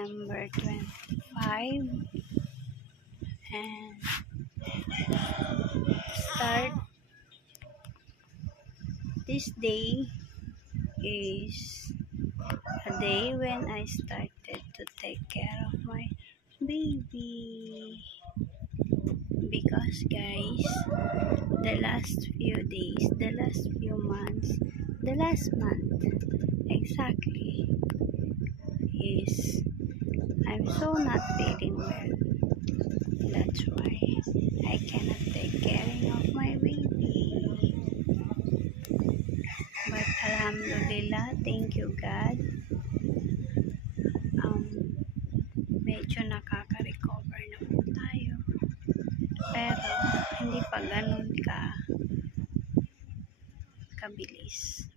December 25, and start this day is a day when I started to take care of my baby, because guys, the last few days, the last few months, the last month exactly is I'm so not feeling well. That's why I cannot take care of my baby. But alhamdulillah, thank you God. Medyo nakaka-recover na po tayo. Pero hindi pa ganun kabilis.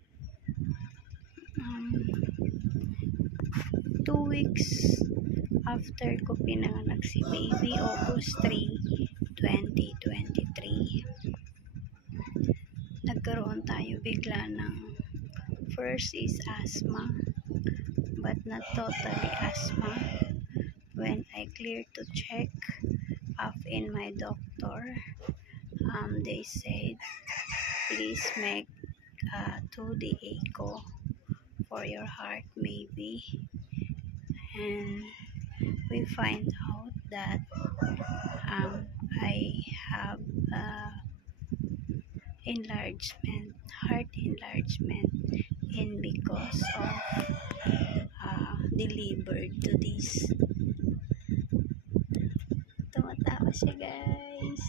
2 weeks after ko pinanganak si baby, August 3, 2023, nagkaroon tayo bigla ng, first is asthma, but not totally asthma. When I cleared to check up in my doctor, they said please make 2D echo for your heart maybe, and we find out that I have enlargement, heart enlargement, and because of delivered to this. Tumatawa siya guys.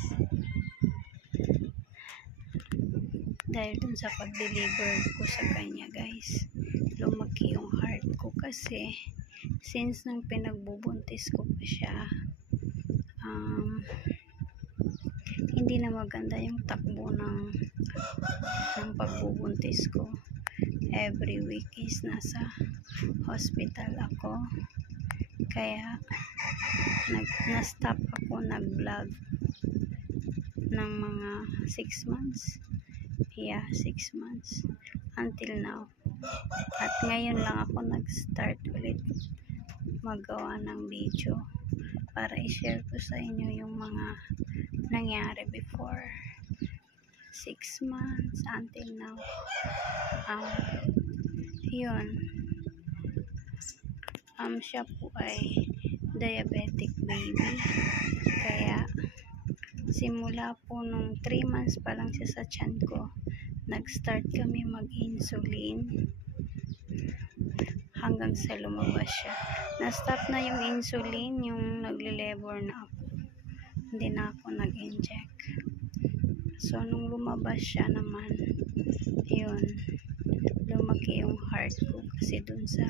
Dahil dun sa pag-deliver ko sa kanya guys, lumaki yung heart ko kasi since nang pinagbubuntis ko pa siya, hindi na maganda yung takbo ng pagbubuntis ko. Every week is nasa hospital ako, kaya na-stop ako nag-vlog ng mga 6 months. 6 months until now. At ngayon lang ako nag-start ulit magawa ng video para i-share ko sa inyo yung mga nangyari before 6 months until now. Yun, siya po ay diabetic baby, kaya simula po nung 3 months pa lang siya sa tiyan ko, nag-start kami mag-insulin hanggang sa lumabas siya. Na-stop na yung insulin, yung nagle-labor na ako, hindi na ako nag-inject. So nung lumabas siya naman, yun, lumaki yung heart ko kasi dun sa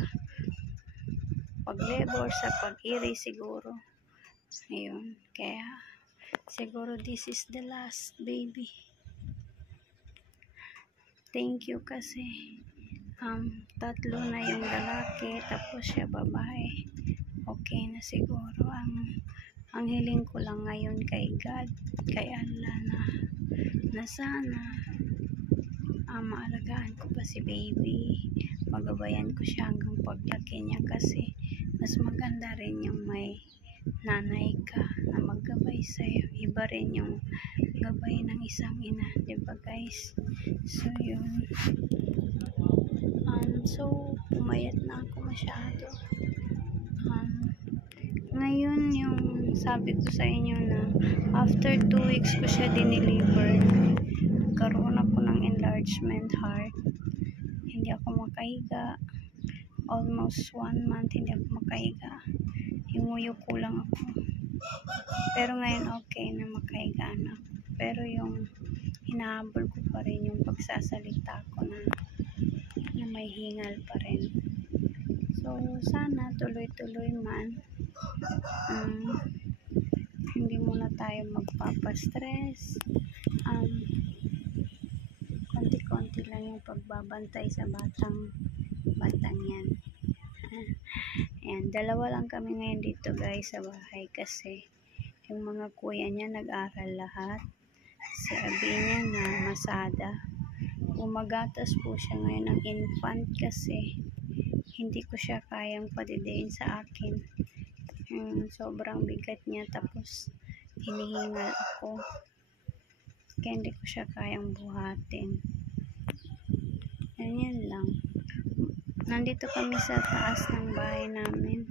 pag-labor, sa pag-iri siguro. Ayun, kaya siguro this is the last baby. Thank you kasi 3 na yung lalaki, tapos siya babae. Okay na siguro. Ang hiling ko lang ngayon kay God, kay Allah, na sana maalagaan ko pa si baby, magabayan ko siya hanggang paglaki niya, kasi mas maganda rin yung may nanay ka na maggabay sa'yo. Iba rin yung gabay ng isang ina, diba guys? So yun, so pumayat na ako masyado. Ngayon yung sabi ko sa inyo na after 2 weeks ko siya dineliver, karoon ako ng enlargement heart. Hindi ako makahiga, almost 1 month hindi ako makahiga. Yumuyo ko lang ako, pero ngayon okay na, makahiga na. Pero yung hinahabol ko pa rin yung pagsasalita ko na may hingal pa rin. So sana tuloy-tuloy man, hindi muna tayo magpapastress. Konti-konti lang yung pagbabantay sa batang yan. Ayan, 2 lang kami ngayon dito guys sa bahay, kasi yung mga kuya niya nag-aral lahat. Si abi niya na masada, umagatas po siya ngayon ng infant kasi hindi ko siya kayang padidiin sa akin. Sobrang bigat niya, tapos hinihingal ako. Kaya hindi ko siya kayang buhatin. Yan lang. Nandito kami sa taas ng bahay namin.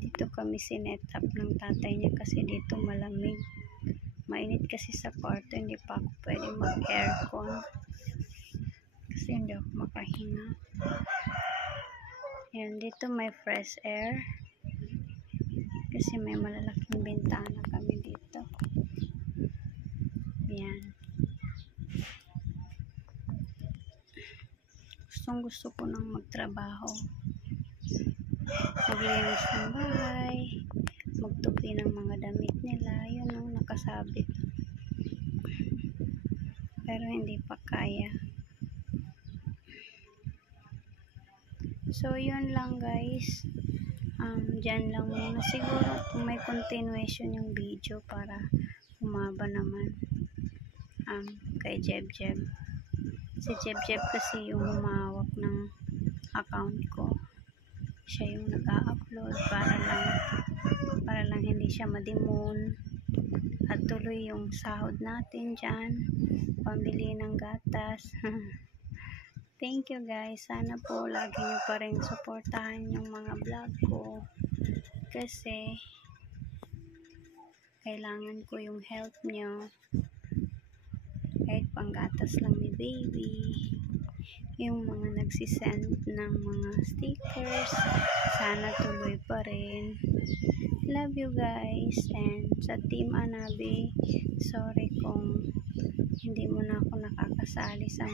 Dito kami sinet up ng tatay niya kasi dito malamig. Mainit kasi sa kwarto, hindi pa ako pwede mag-aircon. Kasi hindi ako makahinga. Yan, dito may fresh air. Kasi may malalaking bintana kami dito. Yan. Gusto ko nang magtrabaho. Maglinis ng bahay. Magtupi ng mga damit nila. Yun ang nakasabit. Pero hindi pa kaya. So, yun lang guys. Dyan lang muna. Siguro kung may continuation yung video para humaba naman. Kay Jeb. Si Jeb kasi yung humawak ng account ko. Siya yung nag-a-upload para lang hindi siya madimon. At tuloy yung sahod natin dyan. Pambili ng gatas. Thank you guys. Sana po lagi nyo pa rin supportahan yung mga vlog ko. Kasi kailangan ko yung help nyo. Kahit panggatas lang ni baby. Yung mga nagsisend ng mga stickers. Sana tuloy pa rin. Love you guys. And sa Team Anabi, sorry kung hindi mo na ako nakakasali sa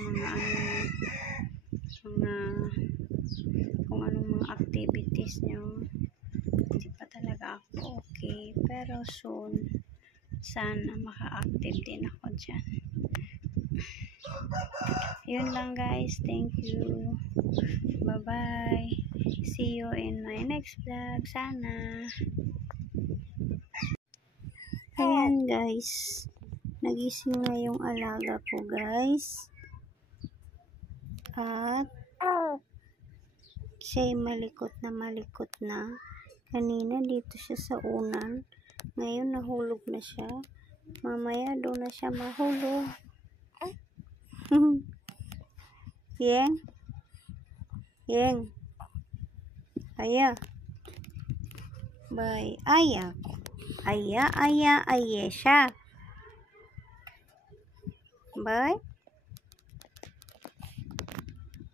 kung anong mga activities nyo. Hindi pa talaga ako okay. Pero soon, sana maka-active din ako dyan. Yun lang guys. Thank you. Bye-bye. See you in my next vlog. Sana. Ayan guys. Nagising na yung alaga ko guys. At siya'y malikot na. Kanina dito siya sa unan. Ngayon nahulog na siya. Mamaya doon na siya mahulog. Yeng. Aya. Bye. Aya siya. Bye.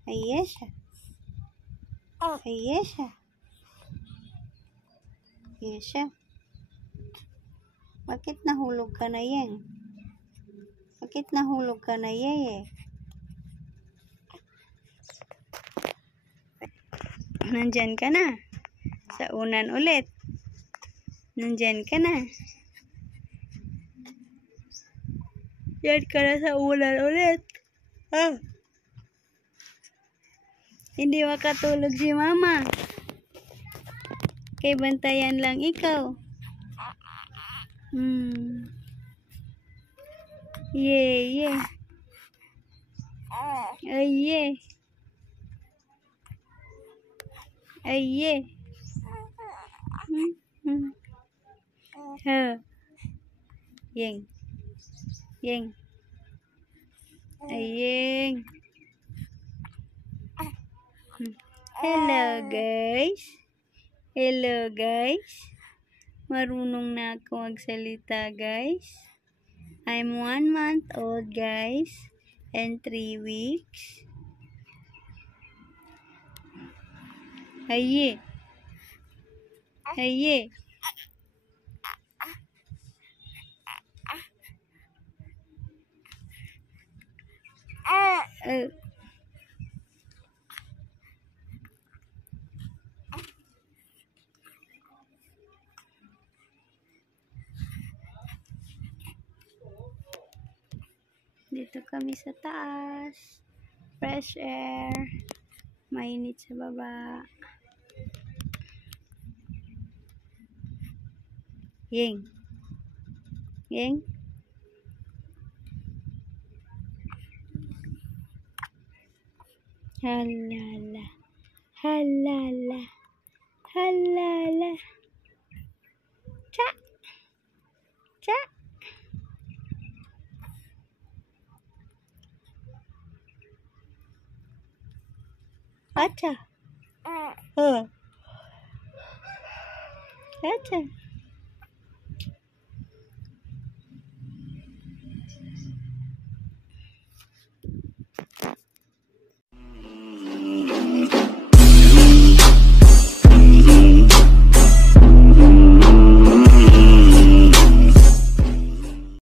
Ayesha. Bakit nahulog ka na, Yeng? Yeye? Nandyan ka na. Sa unan ulit. Nandyan ka na. Yan ka na sa ulan ulit. Hindi makatulog si mama. Kay bantayan lang ikaw. Yeah. Aye. Yeng. Ayeng. Hello guys. Marunong na ako magsalita guys. I'm 1 month old guys. And 3 weeks. Aye. Dito kami sa taas. Fresh air. Mainit sa baba. Yeng. Halala. Halala. Cha. Cha. Acha. Acha.